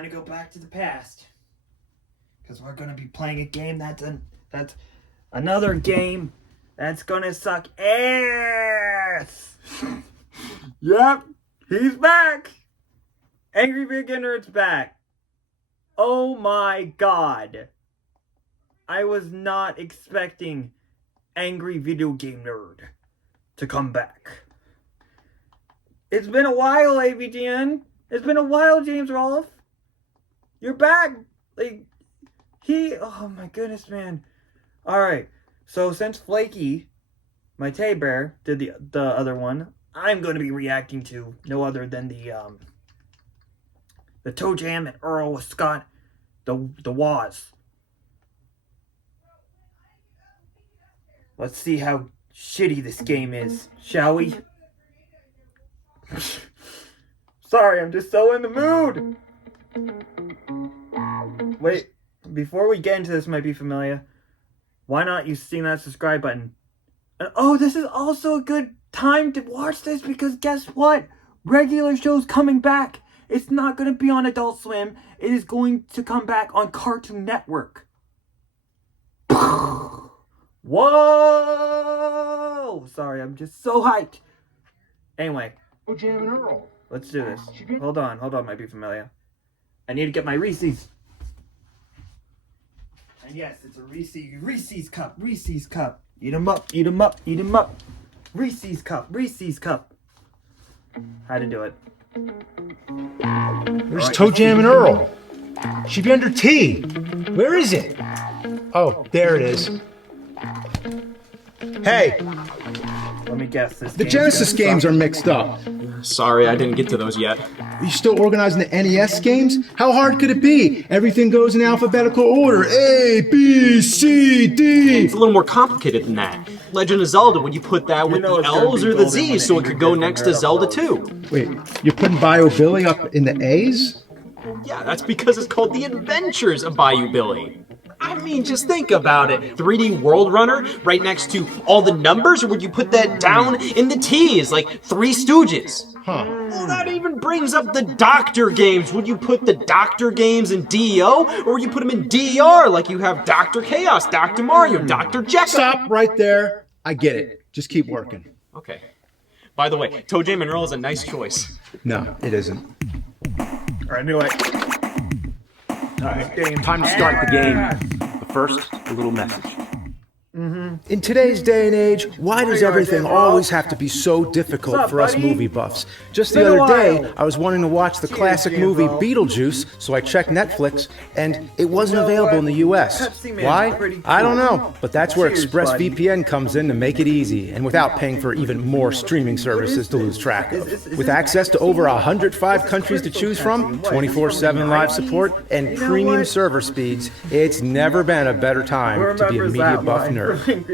time to go back to the past. Because we're going to be playing a game that's another game that's going to suck ass. Yep, he's back. Angry Video Nerd's back. Oh my god. I was not expecting Angry Video Game Nerd to come back. It's been a while, AVGN. It's been a while, James Rolfe. You're back. Oh my goodness, man. Alright, so since Flaky, my Tay Bear, did the other one, I'm going to be reacting to no other than the ToeJam and Earl with Scott, the Waz. Let's see how shitty this game is, shall we? Sorry, I'm just so in the mood. Wait, before we get into this, might be familiar. Why not you sing that subscribe button? And oh, this is also a good time to watch this because guess what? Regular show's coming back. It's not going to be on Adult Swim. It is going to come back on Cartoon Network. Whoa! Sorry, I'm just so hyped. Anyway. ToeJam Earl. Let's do this. Hold on, might be familiar. I need to get my Reese's. And yes, it's a Reese's cup. Eat 'em up. Reese's cup. How to do it. Where's ToeJam and Earl? Should be under T. Where is it? Oh, there it is. Hey, Let me guess. the Genesis games are mixed up. Sorry, I didn't get to those yet. Are you still organizing the NES games? How hard could it be? Everything goes in alphabetical order. A, B, C, D. It's a little more complicated than that. Legend of Zelda, would you put that with the L's or the Z's so it could go next to Zelda 2? Wait, you're putting Bio Billy up in the A's? Yeah, that's because it's called The Adventures of Bayou Billy. I mean, just think about it. 3D World Runner right next to all the numbers, or would you put that down in the T's, like Three Stooges? Huh. Well, that even brings up the Doctor games. Would you put the Doctor games in DEO, or would you put them in DER, like you have Dr. Chaos, Dr. Mario, Dr. Jekyll? Stop right there. I get it. Just keep working. Okay. By the way, ToeJam and Earl is a nice choice. No, it isn't. I knew it. Alright, time to start the game. But first, a little message. In today's day and age, why does everything always have to be so difficult for us movie buffs? Just the other day, I was wanting to watch the classic movie Beetlejuice, so I checked Netflix, and it wasn't available in the US. Why? I don't know, but that's where ExpressVPN comes in to make it easy, and without paying for even more streaming services to lose track of. With access to over 105 countries to choose from, 24/7 live support, and premium server speeds, it's never been a better time to be a media buff nerd.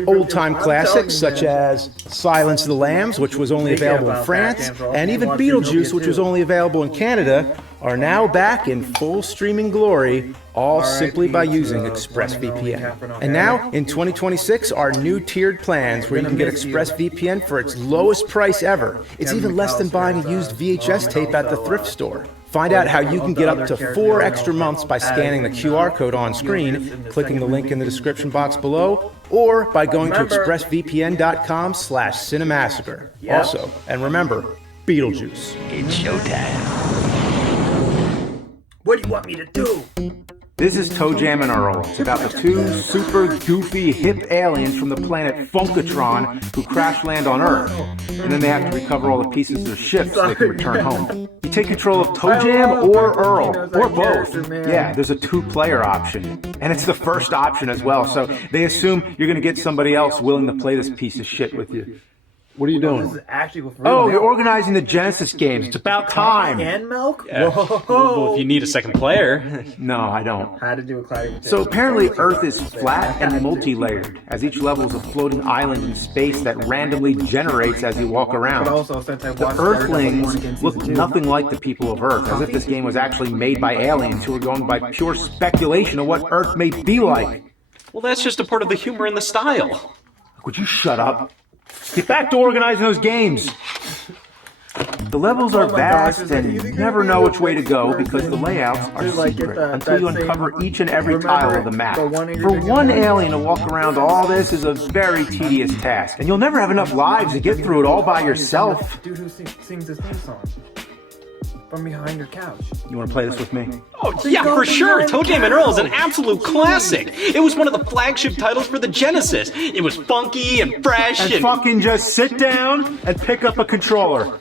Old-time classics such as Silence of the Lambs, which was only available in France, and even Beetlejuice, which was only available in Canada, are now back in full streaming glory, all simply by using ExpressVPN. And now, in 2026, our new tiered plans where you can get ExpressVPN for its lowest price ever. It's even less than buying a used VHS tape at the thrift store. Find out how you can get up to 4 extra months by scanning the QR code on screen, clicking the link in the description box below, or by going to expressvpn.com/cinemassacre. Also, and remember, Beetlejuice. It's showtime. What do you want me to do? This is ToeJam and Earl. It's about the two super goofy hip aliens from the planet Funkatron who crash land on Earth. And then they have to recover all the pieces of their ship so they can return home. You take control of ToeJam or Earl, or both. Yeah, there's a 2-player option. And it's the first option as well, so they assume you're going to get somebody else willing to play this piece of shit with you. What are you doing? This is actually Oh, you're organizing the Genesis games. It's about time. And milk? Yeah. Whoa. Well, if you need a second player. No, I don't. How to do a cloud. So apparently Earth is flat and multi-layered, as each level is a floating island in space that randomly generates as you walk around. But also, since I The watched Earthlings look nothing like the people of Earth, as if this game was actually made by aliens who are going by pure speculation of what Earth may be like. Well, that's just a part of the humor and the style. Would you shut up? Get back to organizing those games. The levels are Oh my vast gosh, is it and easy you to never be know the which way to next go because person the layouts are to, like, get secret that until you same- uncover each and every remember tile of the map. the one For one ingredient? alien to walk around all this is a very tedious task, and you'll never have enough lives to get through it all by yourself. Dude who sings this theme song from behind your couch. You want to play this with me? Oh, yeah, for sure. ToeJam and Earl is an absolute classic. It was one of the flagship titles for the Genesis. It was funky and fresh And fucking just sit down and pick up a controller.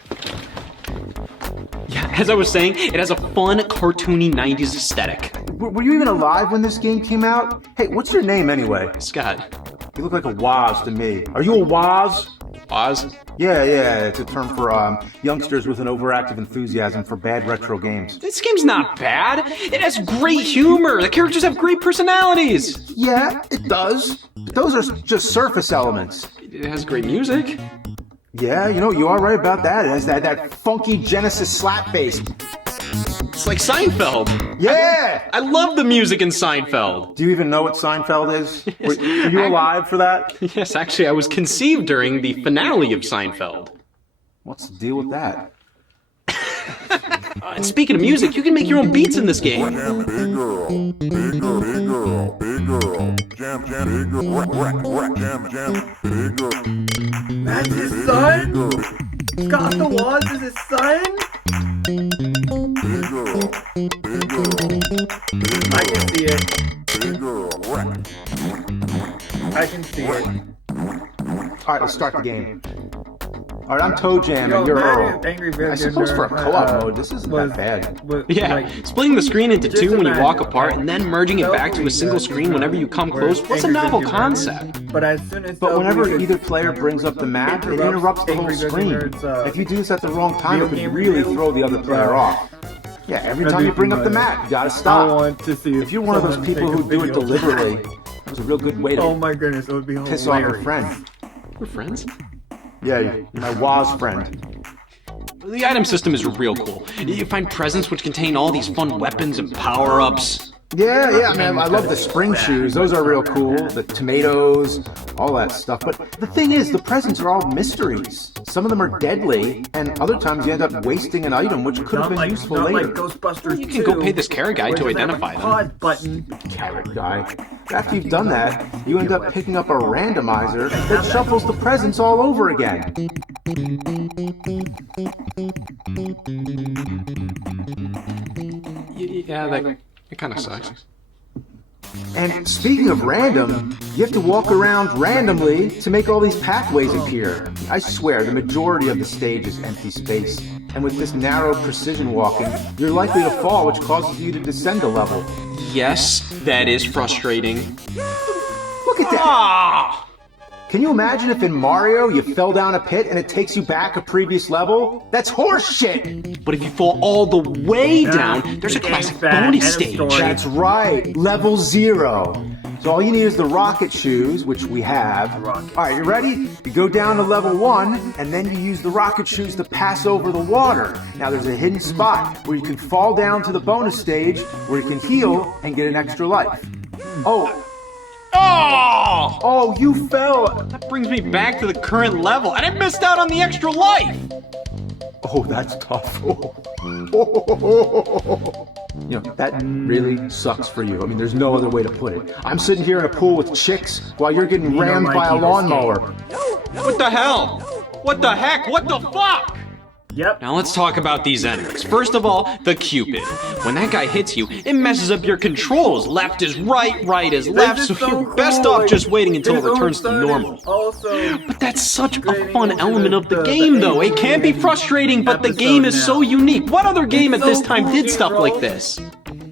Yeah, as I was saying, it has a fun, cartoony 90s aesthetic. Were you even alive when this game came out? Hey, what's your name anyway? Scott. You look like a Waz to me. Are you a Waz? Oz? Yeah, it's a term for youngsters with an overactive enthusiasm for bad retro games. This game's not bad. It has great humor. The characters have great personalities. Yeah, it does. Those are just surface elements. It has great music. Yeah, you are right about that. It has that funky Genesis slap bass. It's like Seinfeld. Yeah! I love the music in Seinfeld. Do you even know what Seinfeld is? Were you alive for that? Yes, actually, I was conceived during the finale of Seinfeld. What's the deal with that? And speaking of music, you can make your own beats in this game. Jam, big girl, big girl, big girl, big girl. Jam, big girl, whack, jam, big girl. That's his son? Scott the Waz is his son? Big girl, big girl, I can see it. big girl, whack. I can see it. Alright, let's start the game. Alright, I'm ToeJam Yo, and you're very Earl. angry video I suppose for a nerd, co-op mode, this isn't that bad. Yeah, splitting the screen into just two when you walk imagine, apart okay? and then merging it back to a single screen whenever you come close was a novel concept. But as soon as But whenever Sophie either player brings up the map, it interrupts the whole Angry Video screen. Nerd's, If you do this at the wrong time, it video could game really review, throw the other player off. Yeah, every time you bring up the map, you gotta I stop. want to see If you're one of those someone people take a who do it video. deliberately, it's a real good way Oh to my goodness, it would be piss off hilarious. a friend. We're friends? Yeah, you're my Waz friend. The item system is real cool. You find presents which contain all these fun weapons and power-ups. Yeah, man, I love the spring shoes. Those are real cool. The tomatoes, all that stuff. But the thing is, the presents are all mysteries. Some of them are deadly, and other times you end up wasting an item which could have been useful not later. like Ghostbusters You can go 2, pay this carrot guy where to there's that, identify like, them. pause button. Carrot guy. After you've done that, you end up picking up a randomizer that shuffles the presents all over again. Yeah, that kind of sucks. And speaking of random, you have to walk around randomly to make all these pathways appear. I swear, the majority of the stage is empty space. And with this narrow precision walking, you're likely to fall, which causes you to descend a level. Yes, that is frustrating. Look at that! Ah! Can you imagine if in Mario you fell down a pit and it takes you back a previous level? That's horse shit! But if you fall all the way down, there's a the classic game's bad, bonus end of stage. story. That's right, level 0. So all you need is the rocket shoes, which we have. Alright, you ready? You go down to level 1, and then you use the rocket shoes to pass over the water. Now there's a hidden spot where you can fall down to the bonus stage, where you can heal and get an extra life. Oh, Oh! you fell! That brings me back to the current level, and I missed out on the extra life! Oh, that's tough. You know, that really sucks for you. I mean, there's no other way to put it. I'm sitting here in a pool with chicks while you're getting rammed by a lawnmower. What the hell? What the heck? What the fuck? Yep. Now let's talk about these enemies. First of all, the Cupid. When that guy hits you, it messes up your controls. Left is right is left, This so is so you're best cool. off just waiting until it His own returns to son is normal. Also, But that's such a Creating fun into element of the the game, though. It AVGN can be frustrating, but the episode game is now. so unique. What other game at so this time cool, did stuff bro. like this?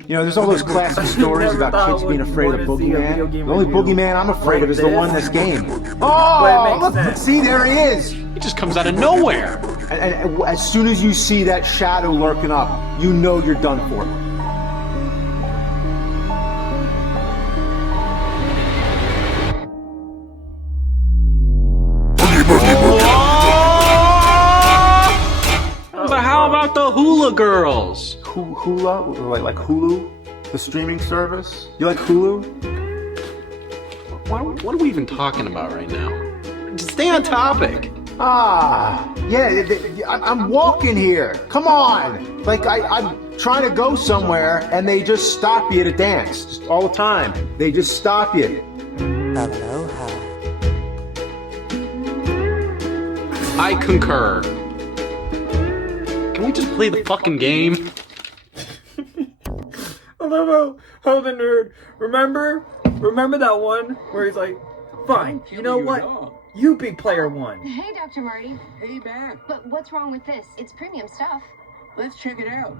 You know, there's all those classic stories Never about thought kids being would afraid of want to see a Boogeyman. video game The only review Boogeyman I'm afraid like of is the this. one in this game. But Oh, it look, makes sense. see, there he is. It just comes out of nowhere. And as soon as you see that shadow lurking up, you know you're done for. But how about the Hula Girls? Hula? Like Hulu? The streaming service? You like Hulu? What are we even talking about right now? Just stay on topic. I'm walking here. Come on. Like, I'm trying to go somewhere, and they just stop you to dance. Just all the time. They just stop you. Aloha. I concur. Can we just play the fucking game? I love how the nerd. Remember that one where he's like, fine, you know what? You be player one. Hey, Dr. Marty. Hey, back. But what's wrong with this? It's premium stuff. Let's check it out.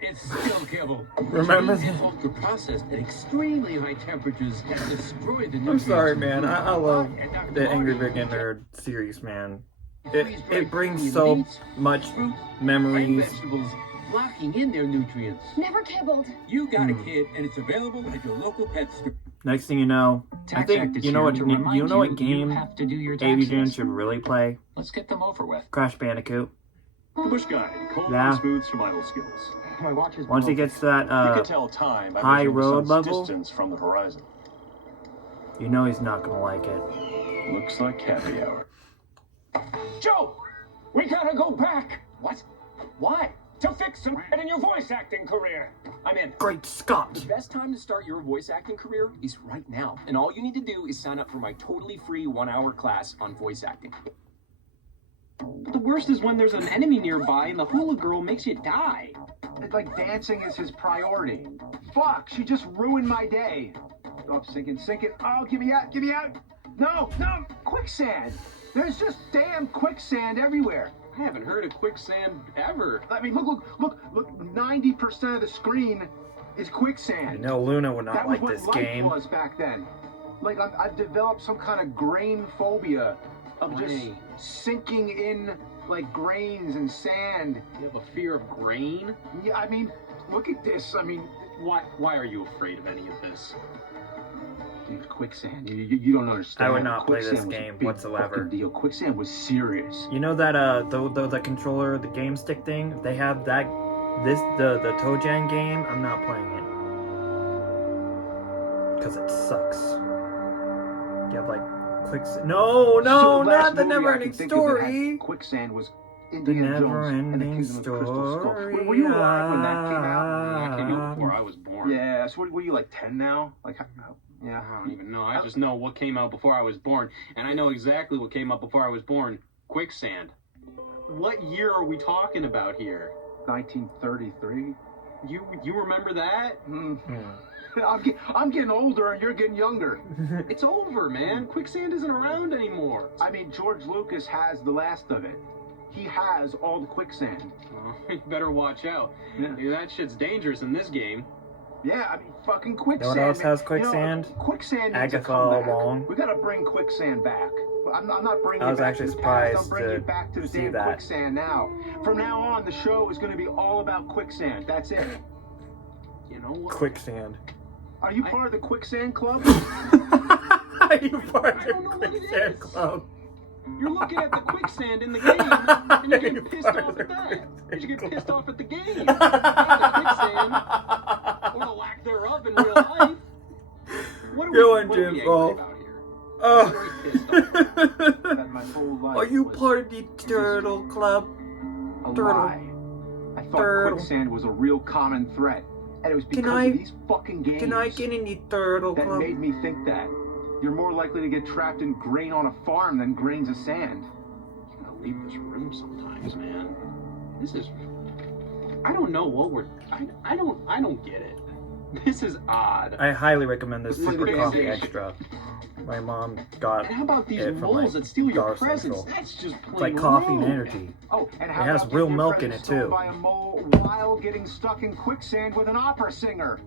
It's still kibble. Remember It's that? ultra-processed at extremely high temperatures and destroyed the I'm nutrients. sorry, man. I love And Dr. the Angry Marty, Big Nerd series, man. freeze-dried It brings premium so meats, much fruit, and memories. vegetables, locking in their nutrients. Never kibbled. You got a kid, and it's available at your local pet store. Next thing you know, I think you know what game AVGN should really play? Let's get them over with. Crash Bandicoot. The Bush Guy, cold Yeah. and smooth survival skills. My watch is Once he gets to that You can tell time by high measuring the road sun's level, distance from the horizon. you know he's not gonna like it. Looks like happy hour. Joe, we gotta go back. What? Why? To fix some in your voice acting career. I'm in. Great Scott! The best time to start your voice acting career is right now. And all you need to do is sign up for my totally free 1-hour class on voice acting. But the worst is when there's an enemy nearby and the hula girl makes you die. It's like dancing is his priority. Fuck, she just ruined my day. Oh, sinking. Oh, get me out. No, quicksand. There's just damn quicksand everywhere. I haven't heard of quicksand ever. I mean, look, 90% of the screen is quicksand. You know Luna would not That was like what this life game. was back then. Like, I've developed some kind of grain phobia of just Why? sinking in, like, grains and sand. You have a fear of grain? Yeah, I mean, look at this. I mean, Why are you afraid of any of this? dude, quicksand. You don't understand. I would not play this Quicksand was a game big whatsoever. fucking deal. Quicksand was serious. You know that the controller, the game stick thing, they have that the ToeJam game. I'm not playing it because it sucks. You have like quicksand. No, So the last not the movie I never-ending can think of that had story. quicksand was The Indiana Jones and the never-ending Kingdom of Crystal Skull. story. Were you alive when that came out? I came out before I was born. Yeah. So what were you, like 10 now? Like, yeah. I don't even know. I just know what came out before I was born. And I know exactly what came out before I was born. Quicksand. What year are we talking about here? 1933. You remember that? I'm getting older and you're getting younger. It's over, man. Quicksand isn't around anymore. I mean, George Lucas has the last of it. He has all the quicksand. Well, you better watch out. Yeah. That shit's dangerous in this game. Yeah, I mean, fucking quicksand. You know what else has You know, quicksand? quicksand needs to Agatha come back. Wong. We gotta bring quicksand back. I'm not bringing I was it back actually to the past. I'm surprised bringing to it back to the see damn that. quicksand now. From now on, the show is going to be all about quicksand. That's it. You know what? Quicksand. Are you part of the quicksand club? Are you part of I don't know the what it quicksand is. club? You're looking at the quicksand in the game, and you're getting pissed off at that. You should get pissed off at the game, not the quicksand, or the lack thereof in real life. What are Go we, on, what are Jim we Paul. angry about here? Oh. Very pissed off. That my whole life Are you was part of the turtle club? a Turtle. lie. I thought Turtle. quicksand was a real common threat. And it was because I- of these fucking games Can I get in the turtle that club? made me think that. You're more likely to get trapped in grain on a farm than grains of sand. I'm gonna leave this room sometimes, man. This is. I don't know what we're. I don't get it. This is odd. I highly recommend this Look Super at Coffee this. Extra. My mom got And how about these it from moles my that steal your Dollar presents? Central. That's just plain It's like coffee and wrong. energy. Oh, and how It has about real getting your milk in presents it, too. stolen by a mole while getting stuck in quicksand with an opera singer?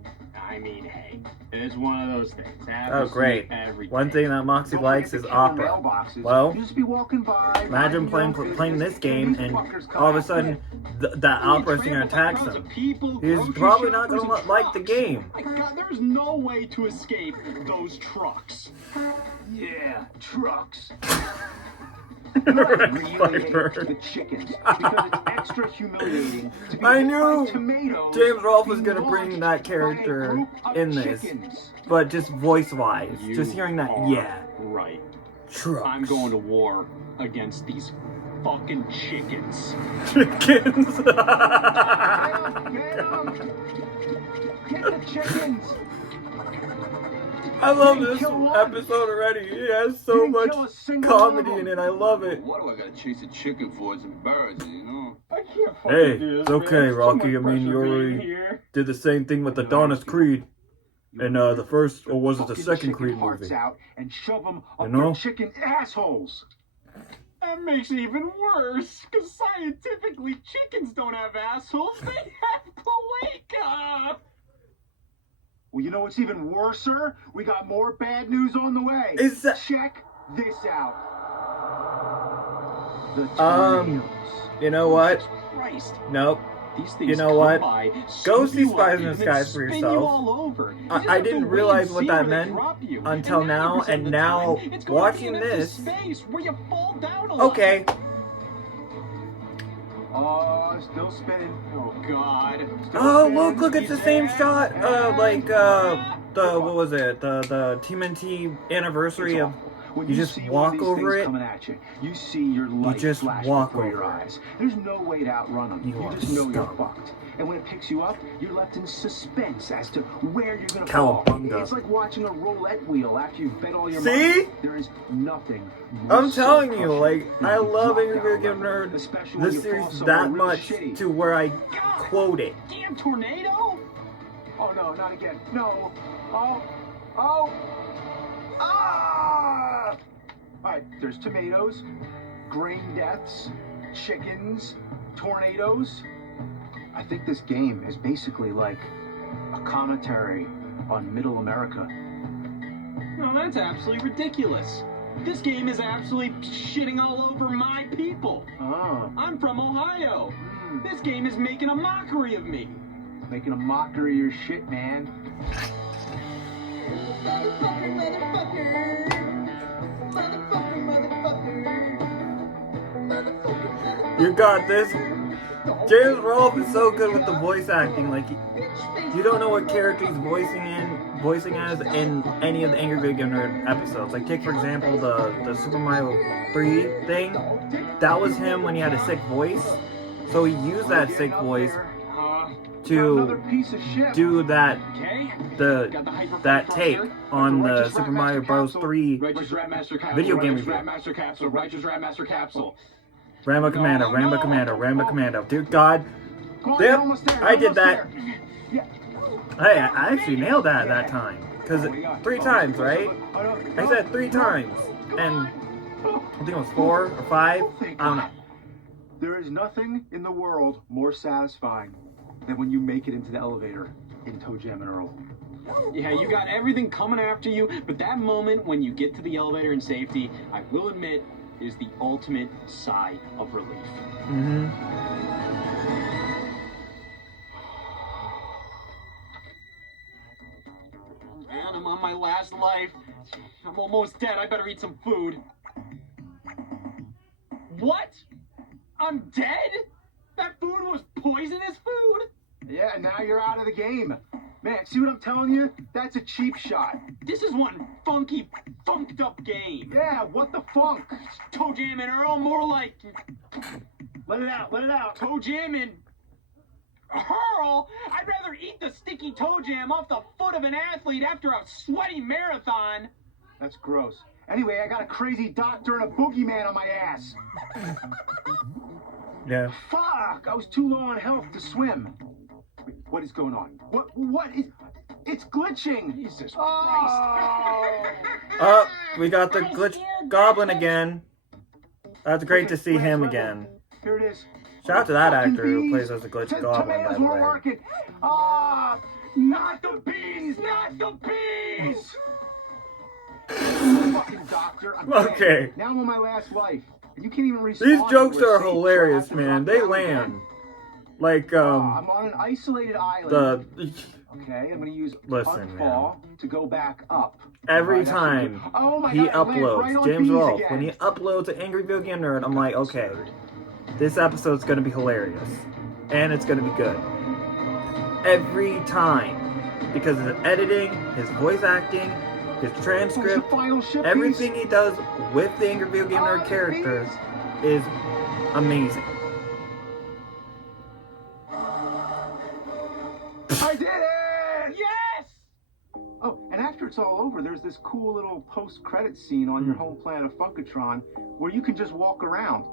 I mean, hey, it's one of those things. Oh, great. One thing that Moxie likes is opera. Well, You just be walking by, imagine minding playing your this business, game these and fuckers come all of a after sudden you. that opera singer attacks him. He's probably not going to like the game. My God, there's no way to escape those trucks. Yeah, trucks. I really hate the chickens because it's extra humiliating to be I hit knew by tomatoes James Rolfe was being going to bring launched that by a character group of in this, chickens. but just voice-wise, just hearing that, are yeah, Right. trucks. I'm going to war against these fucking chickens. chickens. Get the chickens! I love You this kill one. episode already. It has so You didn't much kill a single comedy one of in them. it. I love it. What do I gotta chase a chicken for? It's embarrassing, you know? I can't fucking Hey, do it's this, okay, man. It's too Rocky. much I mean, pressure you being already here. did the same thing with Adonis Creed. And the first, or was it the Fucking second chicken Creed hearts movie? out and shove them You up know? their chicken assholes. That makes it even worse, because scientifically chickens don't have assholes, they have cloaca! Well, you know what's even worser? We got more bad news on the way. Is that- Check this out. The Um, you know what? Jesus Christ. Nope. These things You know come what? by, Go scoop see you up, Spies in and the then Skies for spin yourself. you all over. You just I have to didn't wait realize and what see that where they meant drop you. until And now, 90% of and the now time, it's going watching into this. space where you fall down a lot. Okay. Oh, still spinning. Oh God. Oh, look, it's the same shot. What was it? The TMNT anniversary of. When You just see walk one of these over things it. coming at you, you see your life just flash walk before your over it. eyes. There's no way to outrun them. You are just know you're stuck. fucked. And when it picks you up, you're left in suspense as to where you're gonna fall. Cowabunga. It's like watching a roulette wheel after you've bet all your See? money. There is nothing more I'm telling you, soul-crushing like, than I to love drop Angry down Video like Game Nerd, that, especially when this you fall series somewhere that really much shitty. to where I quote it. Damn tornado! Oh no, not again. No. Oh. Ah! Alright, there's tomatoes, grain deaths, chickens, tornadoes. I think this game is basically like a commentary on middle America. No, that's absolutely ridiculous. This game is absolutely shitting all over my people. Ah, I'm from Ohio. This game is making a mockery of me. making a mockery of your shit, man. You got this. James Rolfe is so good with the voice acting. Like, you don't know what character he's voicing as in any of the Angry Video Game Nerd episodes. Like, take for example the Super Mario 3 thing. That was him when he had a sick voice. So he used that sick voice Another to piece of shit. do that Okay. that take on the Super Mario Bros. 3 Righteous Ratmaster Capsule. video game Righteous review. Ratmaster Capsule. Righteous Ratmaster Capsule. Rambo Commando, Rambo Commando, Rambo Commando. Dear God, Come on, yep, you're almost there, I you're did almost that. there. Yeah. Hey, I actually nailed that time. Because 3 times, right? I said 3 times. And I think it was 4 or 5. I don't know. There is nothing in the world more satisfying than when you make it into the elevator in ToeJam and Earl. Yeah, you got everything coming after you, but that moment when you get to the elevator in safety, I will admit, is the ultimate sigh of relief. Mm-hmm. Man, I'm on my last life. I'm almost dead. I better eat some food. What? I'm dead? That food was poisonous food? Yeah, now you're out of the game. Man, see what I'm telling you? That's a cheap shot. This is one funky, funked up game. Yeah, what the funk? ToeJam and Earl, more like Let it out, let it out. ToeJam and Earl. I'd rather eat the sticky ToeJam off the foot of an athlete after a sweaty marathon. That's gross. Anyway, I got a crazy doctor and a boogeyman on my ass. Yeah. Fuck! I was too low on health to swim. Wait, what is going on? What is... It's glitching! Jesus Christ. Oh! We got the glitch goblin again. That's great to see him again. Here it is. Shout out to that Fucking actor who bees. plays as the glitch goblin, by Tomatoes the weren't way. working. Ah! Not the bees! Not the bees! Fucking doctor. I'm dead. Okay. Now I'm on my last life. And you can't even respond. These jokes We're are safe, so I hilarious, have to man. drop They down land. again. Like, I'm on an isolated island. the Okay, I'm gonna use Listen, Upfall to go back up. every Alright, that's okay. time Oh my he God, I landed uploads, right on James bees Rolfe, again. when he uploads an Angry Video Game Nerd, I'm like, okay, this episode's gonna be hilarious. And it's gonna be good. Every time. Because of the editing, his voice acting, his transcript, final ship everything he does with the Angry Video Game Nerd character is amazing. I did it! Yes! Oh, and after it's all over, there's this cool little post-credit scene on your home planet of Funkatron where you can just walk around.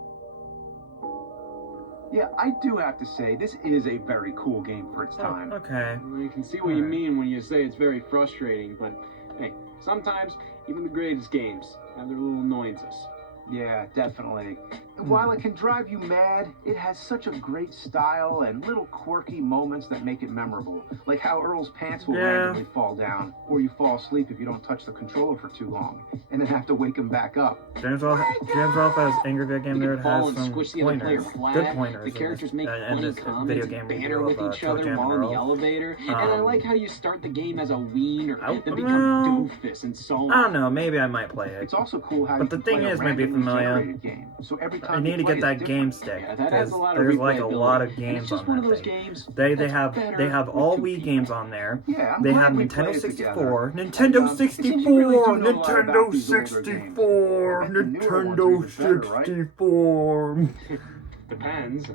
Yeah, I do have to say, this is a very cool game for its time. Okay. Well, you can see what you mean when you say it's very frustrating, but hey, sometimes even the greatest games have their little annoyances. Yeah, definitely. And while it can drive you mad, it has such a great style and little quirky moments that make it memorable. Like how Earl's pants will randomly fall down, or you fall asleep if you don't touch the controller for too long, and then have to wake him back up. James Rolfe as Angry Video Game Nerd Fall has and some squish the other player pointers, flat. good pointers. The characters make in funny this comments video and game banter review with of each other ToeJam while in the Earl. elevator. And I like how you start the game as a wiener, then well, become doofus and so on. I don't know, maybe I might play it. It's also cool how But the thing is, maybe familiar. game. So every time I need to get that game stick because there's like a lot of games on that thing. They have all Wii games on there. Yeah, they have Nintendo 64, Nintendo 64, Nintendo 64, Nintendo 64. Depends.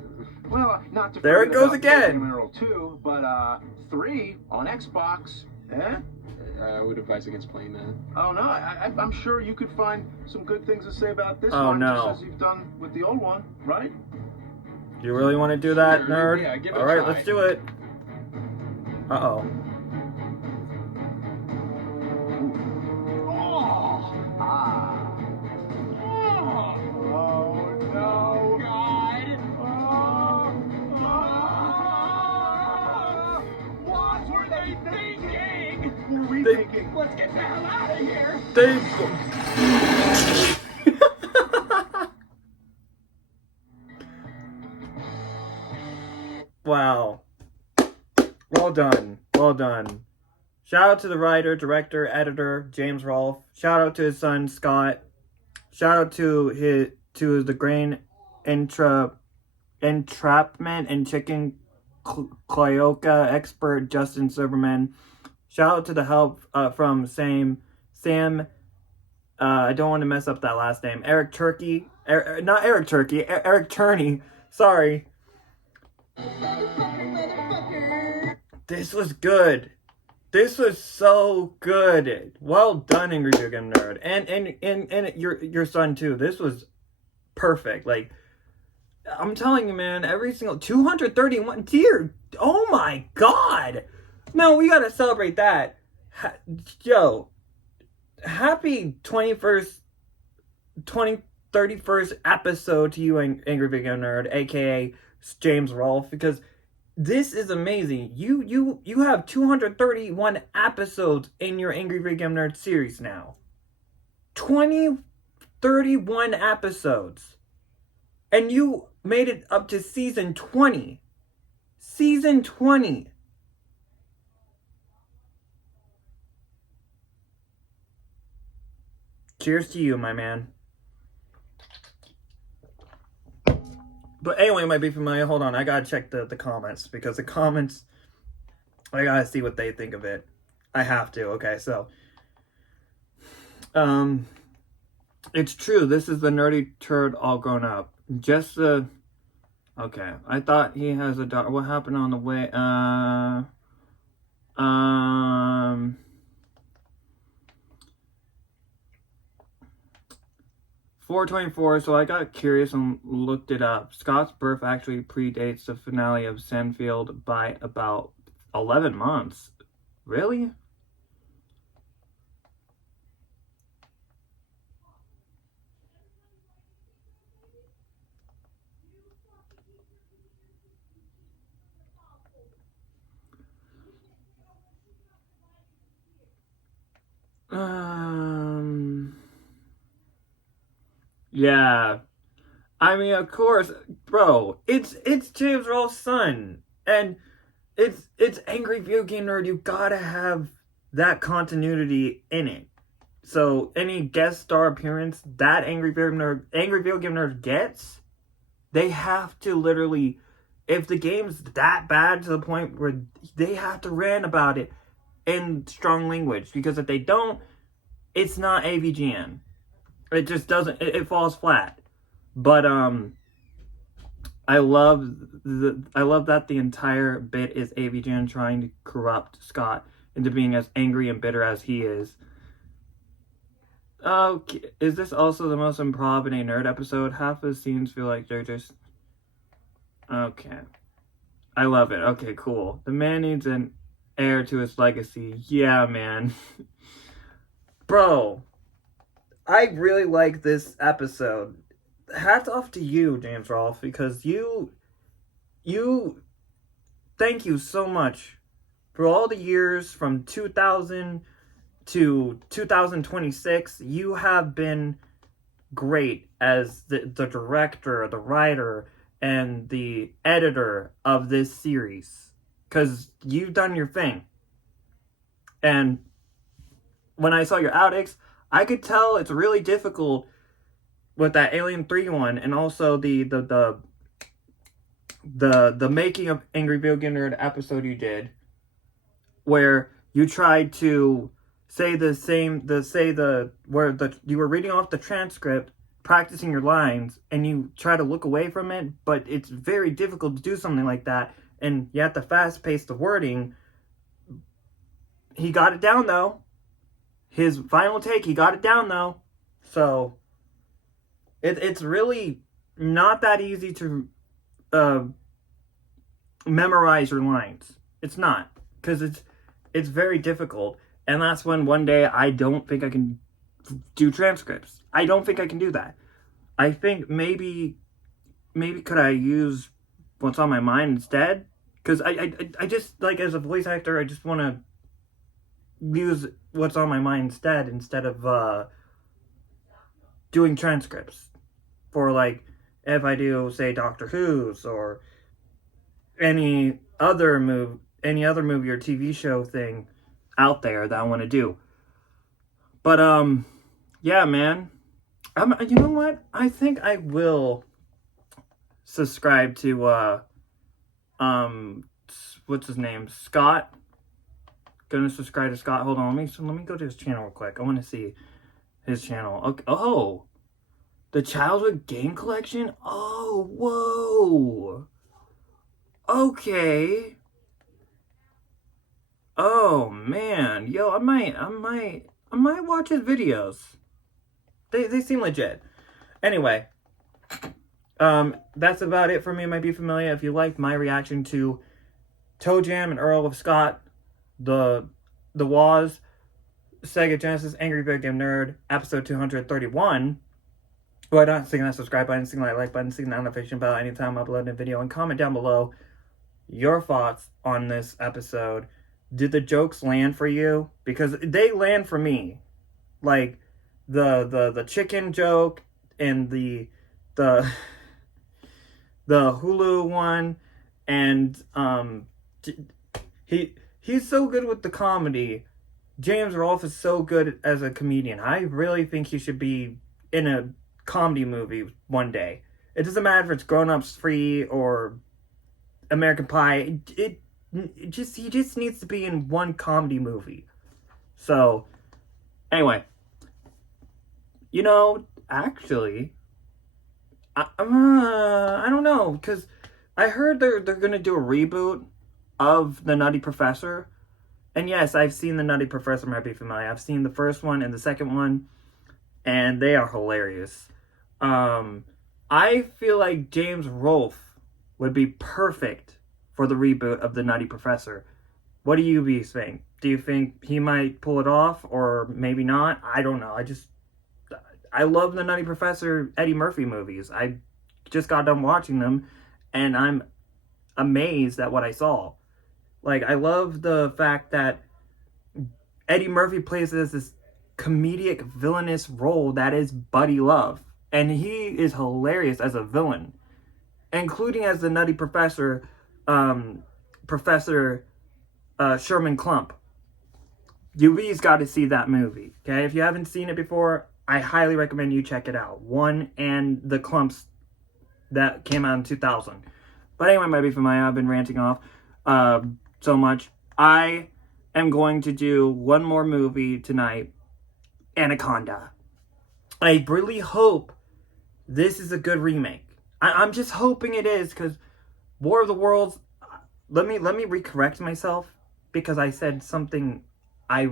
Well, not to there it forget goes about again. ToeJam Earl 2, but 3 on Xbox. Eh? I would advise against playing that. Oh no, I'm sure you could find some good things to say about this Oh, one, no. just as you've done with the old one, right? You really want to do that, Sure, nerd? yeah, give it a All right, try. let's do it. Uh-oh. Let's get the hell out of here! Wow. Well done. Well done. Shout out to the writer, director, editor, James Rolfe. Shout out to his son, Scott. Shout out to the grain entrapment and chicken cloaca expert, Justin Silverman. Shout out to the help from Sam. I don't want to mess up that last name. Eric Turkey. Not Eric Turkey. Eric Turney. Sorry. This was good. This was so good. Well done, Angry Video Game Nerd. And your son too. This was perfect. Like, I'm telling you, man, every single 231 dear. Oh my god. No, we gotta celebrate that. Yo, happy 31st episode to you, Angry Video Nerd, aka James Rolfe, because this is amazing. You have 231 episodes in your Angry Video Game Nerd series now. 31 episodes. And you made it up to season 20. Season 20. Cheers to you, my man. But anyway, it might be familiar. Hold on, I gotta check the comments, because the comments, I gotta see what they think of it. I have to. Okay, so it's true. This is the nerdy turd all grown up. Just the okay. I thought he has a daughter. What happened on the way? 424, so I got curious and looked it up. Scott's birth actually predates the finale of Seinfeld by about 11 months. Really? Yeah. I mean, of course, bro, it's James Rolfe's son. And it's Angry Video Game Nerd. You gotta have that continuity in it. So any guest star appearance that Angry Video Game Nerd gets, they have to literally, if the game's that bad to the point where they have to rant about it in strong language, because if they don't, it's not AVGN. It just doesn't, it falls flat. But I love that the entire bit is AVGN trying to corrupt Scott into being as angry and bitter as he is. Okay, is this also the most improv in a nerd episode? Half the scenes feel like they're just... Okay. I love it. Okay, cool. The man needs an heir to his legacy. Yeah, man. Bro, I really like this episode. Hats off to you, James Rolfe, because you thank you so much for all the years from 2000 to 2026. You have been great as the director, the writer, and the editor of this series, because you've done your thing. And when I saw your outtakes, I could tell it's really difficult with that Alien 3 one, and also the making of Angry Video Game Nerd episode you did, where you tried to say you were reading off the transcript, practicing your lines, and you try to look away from it, but it's very difficult to do something like that, and you have to fast pace the wording. He got it down though. His final take, he got it down though. So it's really not that easy to memorize your lines. It's not, because it's very difficult. And that's when one day I don't think I can do transcripts. I don't think I can do that. I think maybe could I use what's on my mind instead? Because I just, like, as a voice actor, I just want to use what's on my mind instead of doing transcripts for, like, if I do, say, Doctor Who's or any other movie or TV show thing out there that I want to do. But yeah, man, you know what, I think I will subscribe to what's his name, Scott. Gonna subscribe to Scott. Hold on, let me go to his channel real quick. I want to see his channel. Okay. Oh, the childhood game collection. Oh, whoa. Okay. Oh man, yo, I might watch his videos. They seem legit. Anyway, that's about it for me. Might be familiar. If you liked my reaction to ToeJam and Earl with Scott, the Waz, Sega Genesis Angry Video Game Nerd, episode 231. Why not sing that subscribe button, sing that like button, sing that notification bell anytime I upload a video, and comment down below your thoughts on this episode. Did the jokes land for you? Because they land for me. Like the chicken joke and the Hulu one, and he's so good with the comedy. James Rolfe is so good as a comedian. I really think he should be in a comedy movie one day. It doesn't matter if it's Grown Ups 3 or American Pie. He just needs to be in one comedy movie. So, anyway, you know, actually, I don't know, because I heard they're gonna do a reboot of The Nutty Professor. And yes, I've seen The Nutty Professor, might be familiar. I've seen the first one and the second one, and they are hilarious. I feel like James Rolfe would be perfect for the reboot of The Nutty Professor. What do you think? Do you think he might pull it off, or maybe not? I don't know. I love the Nutty Professor Eddie Murphy movies. I just got done watching them, and I'm amazed at what I saw. Like, I love the fact that Eddie Murphy plays this comedic villainous role that is Buddy Love. And he is hilarious as a villain, including as the Nutty Professor, Professor Sherman Klump. You've got to see that movie, okay? If you haven't seen it before, I highly recommend you check it out. One and the Klumps that came out in 2000. But anyway, might be familiar. I've been ranting off so much. I am going to do one more movie tonight. Anaconda. I really hope this is a good remake. I'm just hoping it is, because War of the Worlds, let me recorrect myself, because I said something I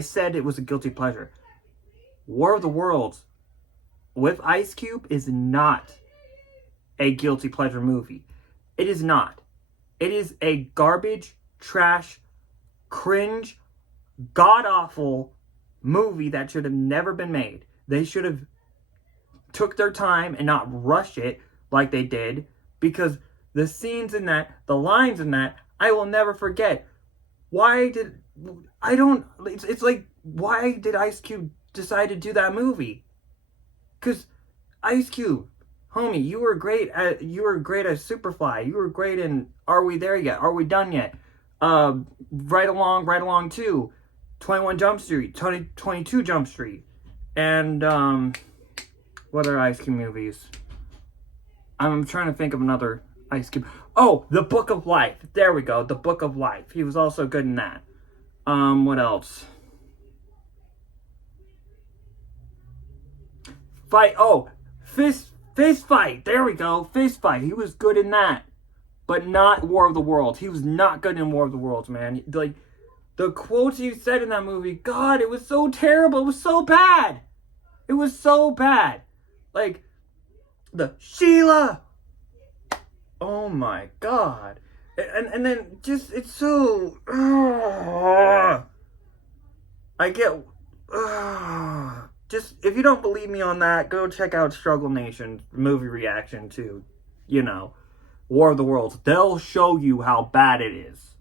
said it was a guilty pleasure. War of the Worlds with Ice Cube is not a guilty pleasure movie. It is not. It is a garbage, trash, cringe, god-awful movie that should have never been made. They should have took their time and not rushed it like they did, because the scenes in that, the lines in that, I will never forget. It's like, why did Ice Cube decide to do that movie? Because Ice Cube, homie, you were great at Superfly. You were great in Are We There Yet? Are We Done Yet? Right Along 2, 21 Jump Street, 22 Jump Street, and what are Ice Cube movies? I'm trying to think of another Ice Cube. Oh, The Book of Life. There we go, The Book of Life. He was also good in that. What else? Fist Fight. There we go, Fist Fight. He was good in that, but not War of the Worlds. He was not good in War of the Worlds, man. Like, the quotes he said in that movie, God, it was so terrible. It was so bad. It was so bad. Like, the Sheila. Oh my God. And then just, it's so, I get, just, if you don't believe me on that, go check out Struggle Nation's movie reaction to, War of the Worlds. They'll show you how bad it is.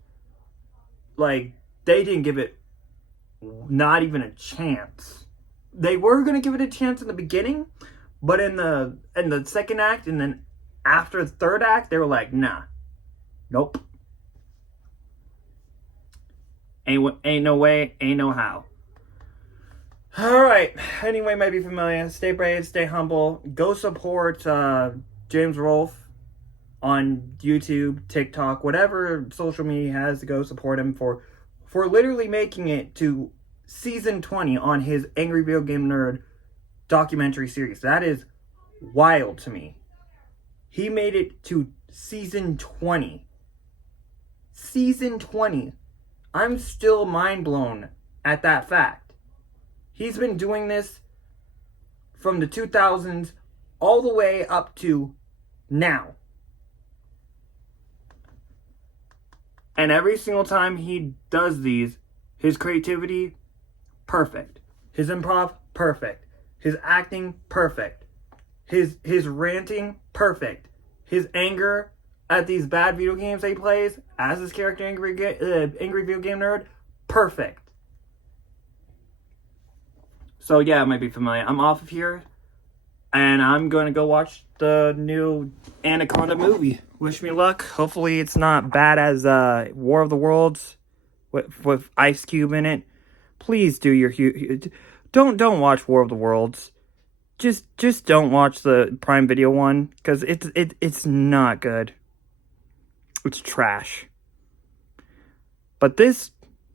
Like, they didn't give it not even a chance. They were going to give it a chance in the beginning, but in the second act, and then after the third act, they were like, nah. Nope. Ain't no way, ain't no how. Alright, anyway, might be familiar. Stay brave, stay humble. Go support James Rolfe on YouTube, TikTok, whatever social media he has, to go support him for literally making it to season 20 on his Angry Video Game Nerd documentary series. That is wild to me. He made it to season 20. Season 20. I'm still mind blown at that fact. He's been doing this from the 2000s all the way up to now. And every single time he does these, his creativity, perfect. His improv, perfect. His acting, perfect. His ranting, perfect. His anger at these bad video games that he plays as his character, Angry Video Game Nerd, perfect. So yeah, it might be familiar. I'm off of here, and I'm going to go watch the new Anaconda movie. Wish me luck. Hopefully it's not bad as War of the Worlds with Ice Cube in it. Please do your don't watch War of the Worlds. Just don't watch the Prime Video one, because it's not good. It's trash. But this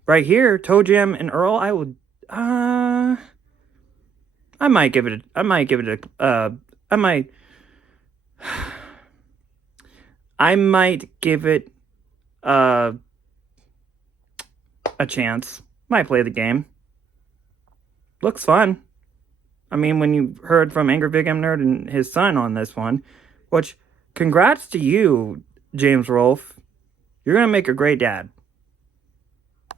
right here, ToeJam and Earl, I might give it a chance. Might play the game. Looks fun. I mean, when you heard from Angry Video Game Nerd and his son on this one, which, congrats to you, James Rolfe. You're going to make a great dad.